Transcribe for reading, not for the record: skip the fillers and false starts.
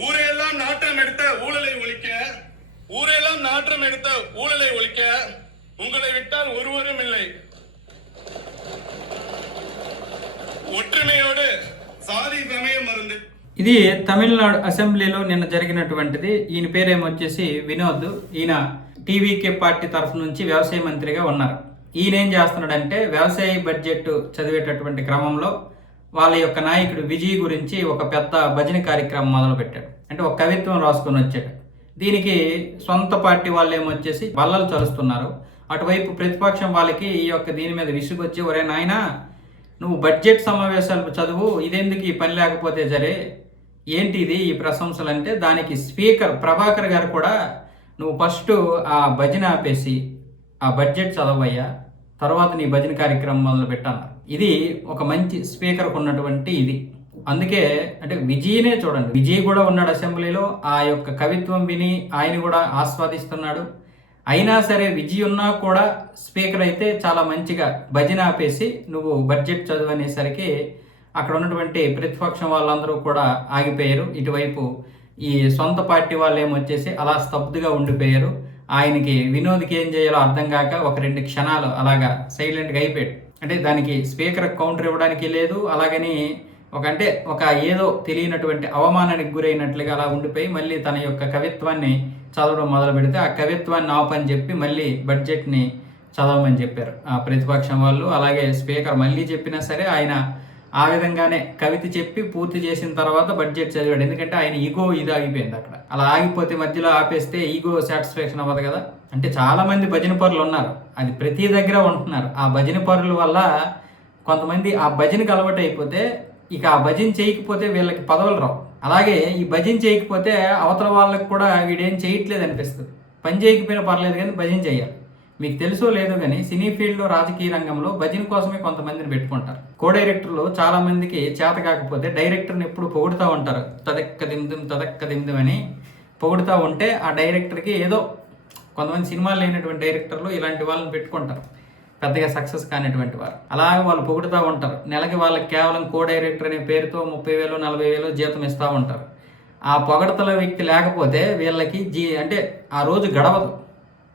ஊரெல்லாம் நாட்டம் எடுத்த ஊழலை ஒழிக்க ஊரெல்லாம் நாற்றம் எடுத்த ஊழலை ஒழிக்க உங்களை விட்டால் ஒருவரும் இல்லை. ఒట్టిమేయోడు సాది సమయం మరుంది. ఇది తమిళనాడు అసెంబ్లీలో నిన్న జరిగినటువంటిది. ఈయన పేరేమొచ్చేసి వినోద్. ఈయన టీవీకే పార్టీ తరఫు నుంచి వ్యవసాయ మంత్రిగా ఉన్నారు. ఈయన ఏం చేస్తున్నాడంటే వ్యవసాయ బడ్జెట్ చదివేటటువంటి క్రమంలో వాళ్ళ యొక్క నాయకుడు విజయ్ గురించి ఒక పెద్ద భజన కార్యక్రమం మొదలు పెట్టాడు. అంటే ఒక కవిత్వం రాసుకొని వచ్చాడు. దీనికి సొంత పార్టీ వాళ్ళు ఏమొచ్చేసి బల్లలు చలుస్తున్నారు. అటువైపు ప్రతిపక్షం వాళ్ళకి ఈ యొక్క దీని మీద విసుగొచ్చి, ఒరే నాయనా నువ్వు బడ్జెట్ సమావేశాలు చదువు, ఇదెందుకు ఈ పని లేకపోతే సరే, ఏంటి ఇది ఈ ప్రశంసలు అంటే, దానికి స్పీకర్ ప్రభాకర్ గారు కూడా నువ్వు ఫస్ట్ ఆ భజన ఆపేసి ఆ బడ్జెట్ చదవయ్యా, తర్వాత నీ భజన కార్యక్రమం మొదలు పెట్టాను. ఇది ఒక మంచి స్పీకర్కు ఉన్నటువంటి ఇది. అందుకే అంటే విజయ్నే చూడండి, విజయ్ కూడా ఉన్నాడు అసెంబ్లీలో. ఆ యొక్క కవిత్వం విని ఆయన కూడా ఆస్వాదిస్తున్నాడు. అయినా సరే విజయ్ ఉన్నా కూడా స్పీకర్ అయితే చాలా మంచిగా భజన ఆపేసి నువ్వు బడ్జెట్ చదువు అనేసరికి అక్కడ ఉన్నటువంటి ప్రతిపక్షం వాళ్ళందరూ కూడా ఆగిపోయారు. ఇటువైపు ఈ సొంత పార్టీ వాళ్ళు ఏమొచ్చేసి అలా స్తబ్దుగా ఉండిపోయారు. ఆయనకి వినోద్కి ఏం చేయాలో అర్థం కాక ఒక 2 క్షణాలు అలాగా సైలెంట్గా అయిపోయాడు. అంటే దానికి స్పీకర్ కౌంటర్ ఇవ్వడానికి లేదు, అలాగని ఒక ఏదో తెలియనటువంటి అవమానానికి గురైనట్లుగా అలా ఉండిపోయి మళ్ళీ తన యొక్క కవిత్వాన్ని చదవడం మొదలు పెడితే ఆ కవిత్వాన్ని ఆపని చెప్పి మళ్ళీ బడ్జెట్ని చదవమని చెప్పారు ఆ ప్రతిపక్షం వాళ్ళు. అలాగే స్పీకర్ మళ్ళీ చెప్పినా సరే ఆయన ఆ విధంగానే కవిత చెప్పి పూర్తి చేసిన తర్వాత బడ్జెట్ చదివాడు. ఎందుకంటే ఆయన ఈగో ఇది ఆగిపోయింది అక్కడ. అలా ఆగిపోతే మధ్యలో ఆపేస్తే ఈగో సాటిస్ఫాక్షన్ అవ్వదు కదా. అంటే చాలా మంది భజన పరులు ఉన్నారు, అది ప్రతి దగ్గర ఉంటున్నారు. ఆ భజన పరుల వల్ల కొంతమంది ఆ భజనకు అలవాటు అయిపోతే ఇక ఆ భజన చేయకపోతే వీళ్ళకి పదవులు రావు. అలాగే ఈ భజన చేయకపోతే అవతల వాళ్ళకి కూడా వీడేం చేయట్లేదు అనిపిస్తుంది. పని చేయకపోయినా పర్లేదు కానీ భజన చేయాలి. మీకు తెలుసో లేదో కానీ సినీ ఫీల్డ్లో రాజకీయ రంగంలో భజన కోసమే కొంతమందిని పెట్టుకుంటారు. కో డైరెక్టర్లు చాలా మందికి చేత కాకపోతే డైరెక్టర్ని ఎప్పుడు పొగుడుతూ ఉంటారు. తదక్క దిందుం అని పొగుడుతూ ఉంటే ఆ డైరెక్టర్కి ఏదో కొంతమంది సినిమాలు లేనటువంటి డైరెక్టర్లు ఇలాంటి వాళ్ళని పెట్టుకుంటారు, పెద్దగా సక్సెస్ కానిటువంటి వారు. అలాగే వాళ్ళు పొగుడుతూ ఉంటారు. నెలకి వాళ్ళకి కేవలం కో డైరెక్టర్ అనే పేరుతో 30,000 40,000 జీతం ఇస్తూ ఉంటారు. ఆ పొగడతల వ్యక్తి లేకపోతే వీళ్ళకి అంటే ఆ రోజు గడవదు.